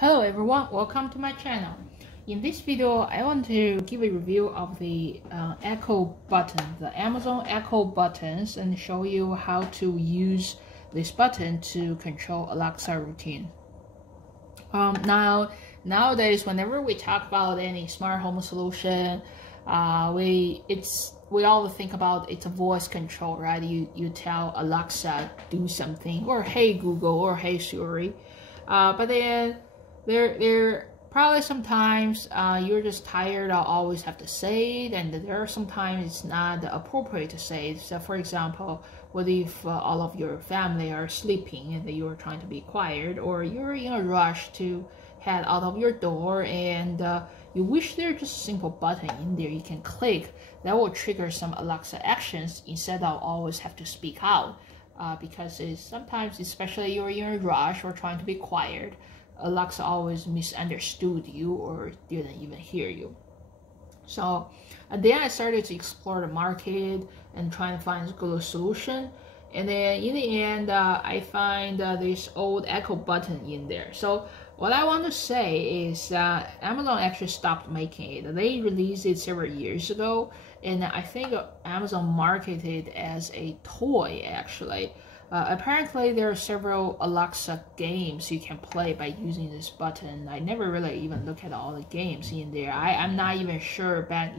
Hello everyone, welcome to my channel. In this video, I want to give a review of the Echo button, the Amazon Echo buttons, and show you how to use this button to control Alexa routine. Nowadays, whenever we talk about any smart home solution, we all think about it's a voice control, right? You tell Alexa do something, or hey Google, or hey Siri, but then there probably sometimes you're just tired of always have to say it, and there are sometimes it's not appropriate to say it. So for example, what if all of your family are sleeping and you're trying to be quiet, or you're in a rush to head out of your door and you wish there's just a simple button in there you can click that will trigger some Alexa actions instead of always have to speak out, because sometimes, especially you're in a rush or trying to be quiet, Alexa always misunderstood you or didn't even hear you. So then I started to explore the market and try to find a good solution. And then in the end, I find this old Echo button in there. So what I want to say is Amazon actually stopped making it. They released it several years ago, and I think Amazon marketed it as a toy actually. Apparently, there are several Alexa games you can play by using this button. I never really even looked at all the games in there. I'm not even sure back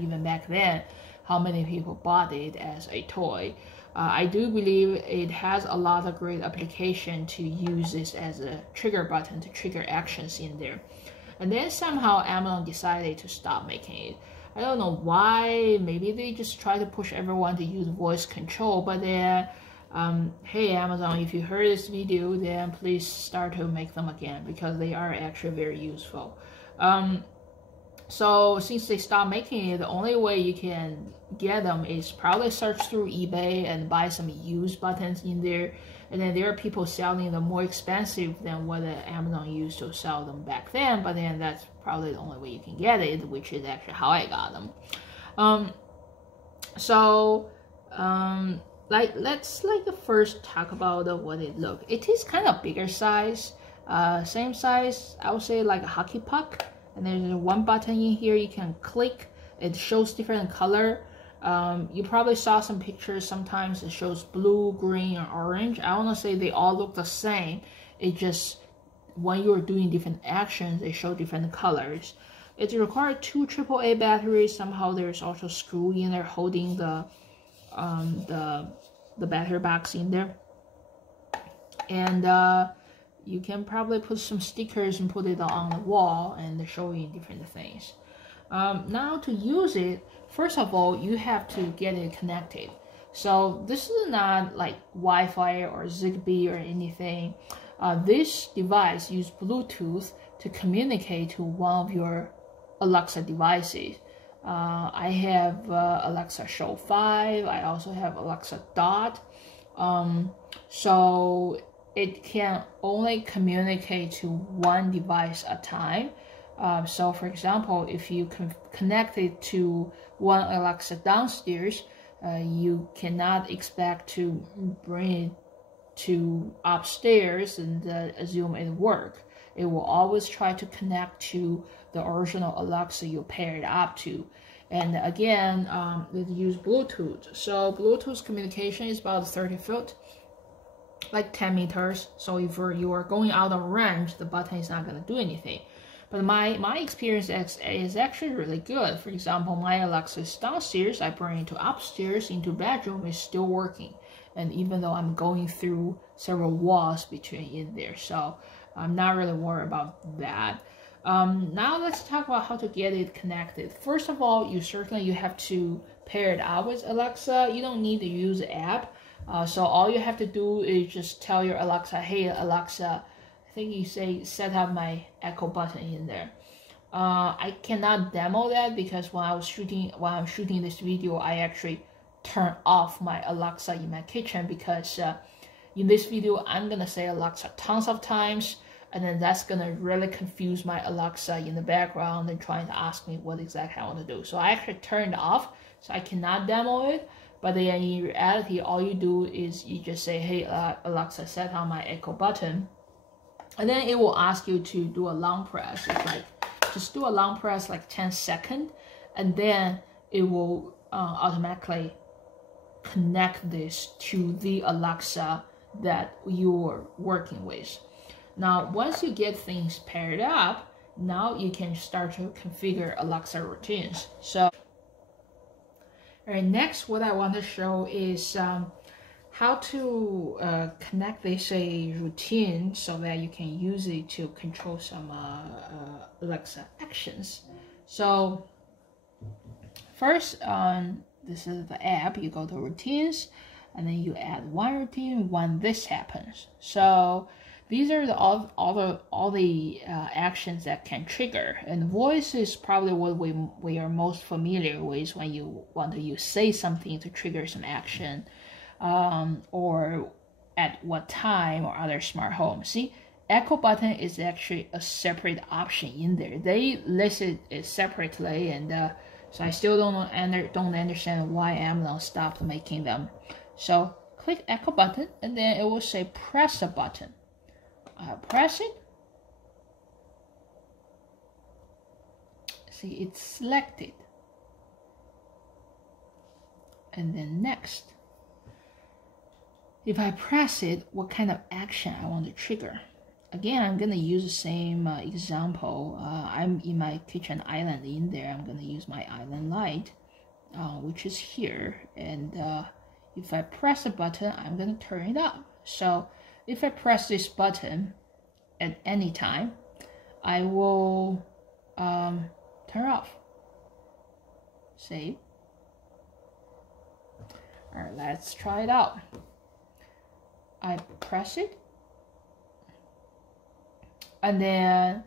then how many people bought it as a toy. I do believe it has a lot of great application to use this as a trigger button to trigger actions in there. And then somehow Amazon decided to stop making it. I don't know why. Maybe they just try to push everyone to use voice control, but then hey Amazon, if you heard this video, then please start to make them again, because they are actually very useful. So since they stopped making it, the only way you can get them is probably search through eBay and buy some used buttons in there. And then there are people selling them more expensive than what Amazon used to sell them back then, but then that's probably the only way you can get it, which is actually how I got them. Let's first talk about what it looks. It is kind of bigger size, same size, I would say like a hockey puck. And there's one button in here you can click. It shows different color. You probably saw some pictures. Sometimes it shows blue, green, or orange. I want to say they all look the same. It just when you're doing different actions, they show different colors. It requires 2 AAA batteries. Somehow there's also a screw in there holding the battery box in there, and you can probably put some stickers and put it on the wall and show you different things. Now to use it, first of all, you have to get it connected. So this is not like Wi-Fi or Zigbee or anything. This device uses Bluetooth to communicate to one of your Alexa devices. I have Alexa Show 5. I also have Alexa Dot. So it can only communicate to one device at a time. So for example, if you connect it to one Alexa downstairs, you cannot expect to bring it to upstairs and assume it work. It will always try to connect to the original Alexa you pair it up to. And again, it uses Bluetooth. So Bluetooth communication is about 30 feet, like 10 meters. So if you are going out of range, the button is not going to do anything. But my experience is actually really good. For example, my Alexa is downstairs. I bring it to upstairs into bedroom. It's still working. And even though I'm going through several walls between in there, so I'm not really worried about that. Now let's talk about how to get it connected. First of all, you have to pair it up with Alexa. You don't need to use the app. So all you have to do is just tell your Alexa, hey Alexa, I think you say set up my Echo button in there. I cannot demo that because while I'm shooting this video, I actually turned off my Alexa in my kitchen, because in this video I'm gonna say Alexa tons of times, and then that's gonna really confuse my Alexa in the background and trying to ask me what exactly I want to do. So I actually turned off, so I cannot demo it. But then in reality, all you do is you just say, hey Alexa, set on my Echo button. And then it will ask you to do a long press. It's like, just do a long press, like 10 seconds, and then it will automatically connect this to the Alexa that you're working with. Now, once you get things paired up, now you can start to configure Alexa routines. So, all right, next, what I want to show is how to connect this routine so that you can use it to control some Alexa actions. So first, this is the app. You go to routines, and then you add one routine when this happens. So these are all the actions that can trigger, and voice is probably what we are most familiar with when you want to say something to trigger some action. Or at what time, or other smart home. See, echo button is actually a separate option in there. They listed it separately, and so I still don't understand why Amazon stopped making them. So click echo button, and then it will say press a button. Press it. See, it's selected, and then next. If I press it, what kind of action I want to trigger? Again, I'm going to use the same example. I'm in my kitchen island in there. I'm going to use my island light, which is here. And if I press a button, I'm going to turn it up. So if I press this button at any time, I will turn off. Save. All right, let's try it out. I press it, and then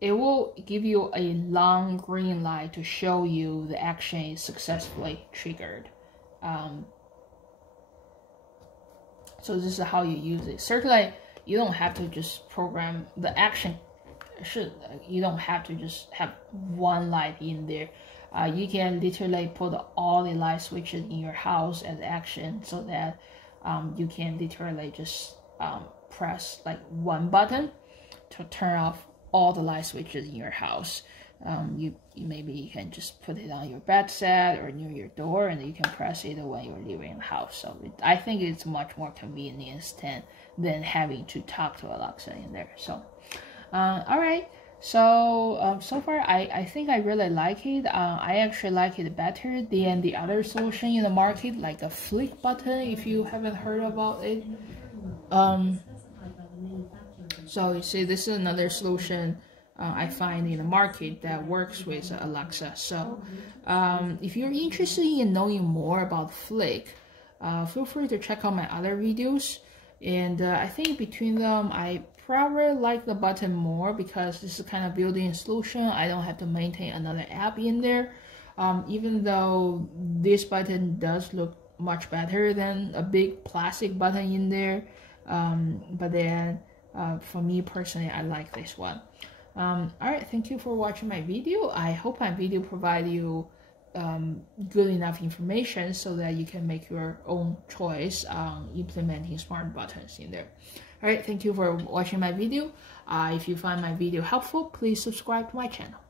it will give you a long green light to show you the action is successfully triggered. So this is how you use it. Certainly, you don't have to just program the action. You don't have to just have one light in there. You can literally put all the light switches in your house as action, so that you can literally just press like one button to turn off all the light switches in your house. You maybe can just put it on your bed set or near your door, and you can press it when you're leaving the house. So I think it's much more convenient than having to talk to Alexa in there. So all right. So so far I think I really like it. I actually like it better than the other solution in the market, like a flick button, if you haven't heard about it. So you see, this is another solution I find in the market that works with Alexa. So if you're interested in knowing more about flick, feel free to check out my other videos. And I think between them, I probably like the button more because this is kind of built-in solution. I don't have to maintain another app in there. Even though this button does look much better than a big plastic button in there, but then for me personally, I like this one. All right, thank you for watching my video. I hope my video provided you good enough information so that you can make your own choice on implementing smart buttons in there. All right, thank you for watching my video. If you find my video helpful, please subscribe to my channel.